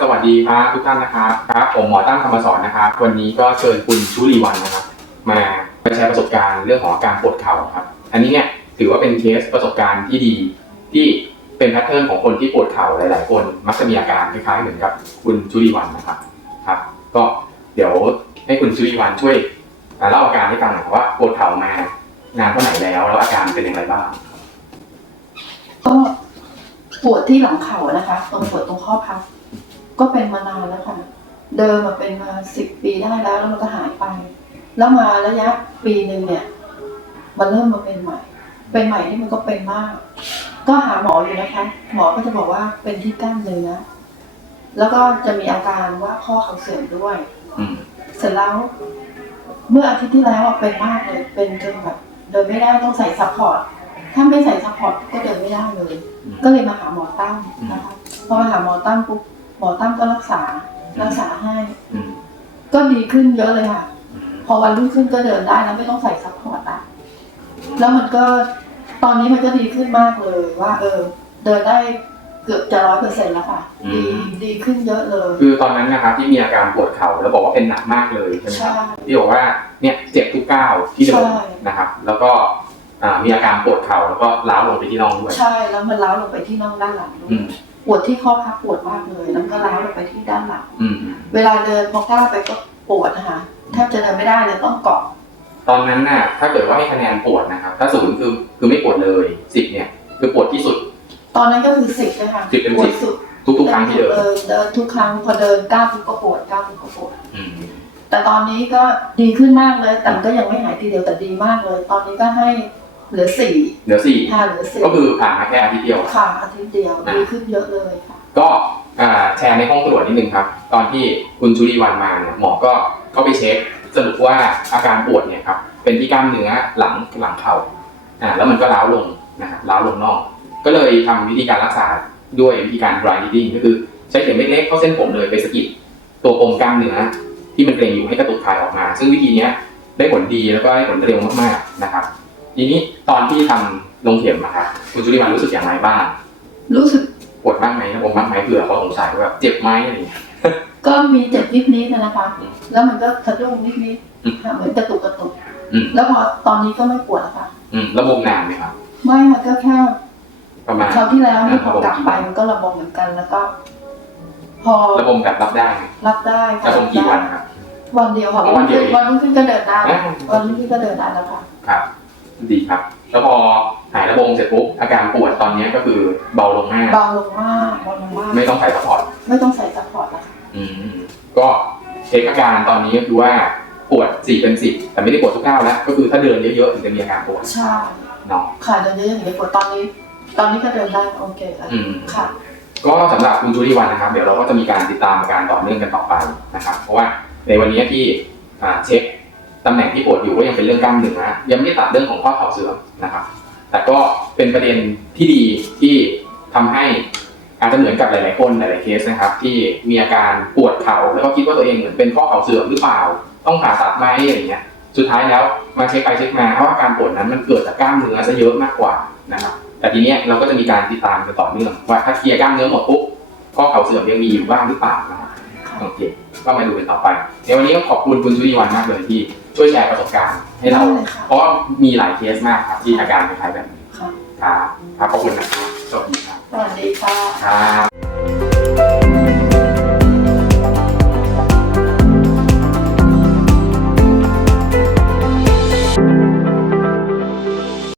สวัสดีครับทุกท่านนะครับครับ ผมหมอตั้งธรรมสอนนะครับ วันนี้ก็เชิญคุณชุลีวันนะครับ มาแชร์ประสบการณ์เรื่องของอาการปวดเข่าครับ อันนี้เนี่ยถือว่าเป็นเคสประสบการณ์ที่ดีที่เป็นแพทเทิร์นของคนที่ปวดเข่าหลาย ๆ คน มักจะมีอาการคล้ายๆเหมือนกับคุณชุลีวันนะครับครับ ก็เดี๋ยวให้คุณชุลีวันช่วยเล่าอาการให้ฟังหน่อยว่าปวดเข่ามานานเท่าไหร่แล้วแล้วอาการเป็นอย่างไรบ้างก็ปวดที่หลังเข่านะคะตรงปวดตรงข้อพับ ก็เป็นมานานแล้วค่ะ เดิมมาเป็นมาสิบปีได้แล้วแล้วมันก็หายไป แล้วมาระยะปีหนึ่งเนี่ย มันเริ่มมาเป็นใหม่ เป็นใหม่นี่มันก็เป็นมาก ก็หาหมออยู่นะคะ หมอก็จะบอกว่าเป็นที่กล้ามเนื้อแล้วก็จะมีอาการว่าข้อเข่าเสื่อมด้วยอืมเสร็จแล้วเมื่ออาทิตย์ที่แล้วอะเป็นมากเลย เป็นจนแบบเดินไม่ได้ต้องใส่ซัพพอร์ต ถ้าไม่ใส่ซัพพอร์ตก็เดินไม่ได้เลย ก็เลยมาหาหมอตั้มนะคะ พอมาหาหมอตั้มปุ๊บ หมอตั้มก็รักษารักษาให้อืมก็ดีขึ้นเยอะเลยค่ะ พอวันรุ่งขึ้นก็เดินได้แล้วไม่ต้องใส่ซัพพอร์ตอะแล้วมันก็ตอนนี้มันก็ดีขึ้นมากเลยว่า เออ เดินได้เกือบจะร้อยเปอร์เซ็นต์แล้วค่ะ ดีดีขึ้นเยอะเลย คือตอนนั้นนะครับที่มีอาการปวดเข่าแล้วบอกว่าเป็นหนักมากเลยใช่ไหมครับใช่ที่บอกว่าเนี่ยเจ็บทุกก้าวที่เดินใช่นะครับ แล้วก็อ่ามีอาการปวดเข่าแล้วก็ล้าวลงไปที่น่องด้วย ใช่แล้วมันล้าวลงไปที่น่องด้านหลังด้วอืยม ปวดที่ข้อพับปวดมากเลยแล้วก็ล้าวลงไปที่ด้านหลังอืมเวลาเดินพอก้าวไปก็ปวดนะคะแทบจะเดินไม่ได้เลยต้องเกาะตอนนั้นน่ะ ถ้าเกิดว่าให้คะแนนปวดนะครับ ถ้าศูนย์คือคือไม่ปวดเลยสิบเนี่ย คือปวดที่สุด ตอนนั้นก็คือสิบเลยค่ะสิบเป็นปวสิดบสุดทุกๆครั้งที่เดินเดินเดินทุกครั้งพอเดินก้าวปุ๊บก็ปวดก้าวปุ๊บก็ปวด อืมแต่ตอนนี้ก็ดีขึ้นมากเลย แต่มันก็ยังไม่หายทีเดียวแต่ดีมากเลย ตอนนี้ก็ให้ เหลือสี่เหลือสี่ค่ะเหลือสี่ก็คือผ่านมาแค่อาทิตย์เดียว ค่ะอาทิตย์เดียวดีขึ้นเยอะเลยค่ะ ก็อ่าแชร์ในห้องตรวจนิดนึงครับ ตอนที่คุณชุลีวันมาเนี่ยหมอก็เข้าไปเช็คสรุปว่าอาการปวดเนี่ยครับเป็นที่กล้ามเนื้อหลังหลังเข่าอ่าแล้วมันก็ล้าวลงนะครับล้าวลงน่องก็เลยทำวิธีการรักษาด้วยวิธีการ dry needling ก็คือใช้เข็มเล็กๆเข้าเส้นผมเลยไปสะกิดตัวปมกล้ามเนื้อที่มันเกร็งอยู่ให้กระตุกคลายออกมา ซึ่งวิธีเนี้ยได้ผลดีแล้วก็ได้ผลเร็วมากๆนะครับ ทีนี้ตอนที่ทำลงเข็มนะครับคุณชุลีวันรู้สึกอย่างไรบ้างรู้สึกปวดมากไหมนะผมมากไหมเผื่อเขาสงสัยว่าแบบเจ็บไหมอะไรอย่างเงี้ยก็มีเจ็บนิดนิดๆนะคะอืมแล้วมันก็สะดุ้งนิดนิดๆอืมค่ะเหมือนกระตุกกระตุกอืมแล้วพอตอนนี้ก็ไม่ปวดแล้วค่ะอืมระบบนานไหมครับไม่ค่ะก็แค่ประมาณคราวที่แล้วนี่พอระบบกลับไปมันก็ระบมเหมือนกันแล้วก็ พอระบบแบบรับได้ไหมรับได้ค่ะระบบกี่วันครับวันเดียวค่ะอ๋อวันเดียวเองวันรุ่งขึ้นก็เดินได้อ่าวันรุ่งขึ้นก็เดินได้แล้วค่ะครับ ดีครับ แล้วพอหายระบบเสร็จปุ๊บอาการปวดตอนนี้ก็คือเบาลงมาก เบาลงมากเบาลงมาก ไม่ต้องใส่สปอร์ต ไม่ต้องใส่ซัพพอร์ตแล้วค่ะอืมก็เช็คอาการตอนนี้ก็คือว่าปวดสี่เป็นสิบแต่ไม่ได้ปวดทุกก้าวแล้ว ก็คือถ้าเดินเยอะๆถึงจะมีอาการปวดใช่เนาะค่ะเดินเยอะอย่างนี้ปวดตอนนี้ ตอนนี้ก็เดินได้โอเคแล้วอืมค่ะ ก็สำหรับคุณจูรีวันนะครับ เดี๋ยวเราก็จะมีการติดตามอาการต่อเนื่องกันต่อไปนะครับ เพราะว่าในวันนี้ที่อ่าเช็ค ตำแหน่งที่ปวดอยู่ก็ยังเป็นเรื่องกล้ามเนื้อยังไม่ตัดเรื่องของข้อเข่าเสื่อมนะครับ แต่ก็เป็นประเด็นที่ดีที่ทำให้อาจจะเหมือนกับหลาย ๆ คนหลาย ๆ เคสนะครับ ที่มีอาการปวดเข่าแล้วก็คิดว่าตัวเองเหมือนเป็นข้อเข่าเสื่อมหรือเปล่า ต้องผ่าตัดไหมอะไรเงี้ยสุดท้ายแล้วมาเช็คไปเช็คมาว่าะอาการปวดนั้นมันเกิดจากกล้ามเนื้อซะเยอะมากกว่านะครับแต่ทีเนี้ยเราก็จะมีการติดตามกันต่อเนื่องว่าถ้าเคลียร์กล้ามเนื้อหมดปุ๊บข้อเข่าเสื่อมยังมีอยู่บ้างหรือเปล่านะครับโอเคก็มาดูกันต่อไปในวันนี้ก็ขอบคุณคุณชุลีวันมากเลยที่ ช่วยแชร์ประสบการณ์ให้เรา เพราะมีหลายเคสมากครับที่อาการคล้ายๆแบบนี้ครับครับขอบคุณนะครับสวัสดีครับสวัสดีค่ะครับ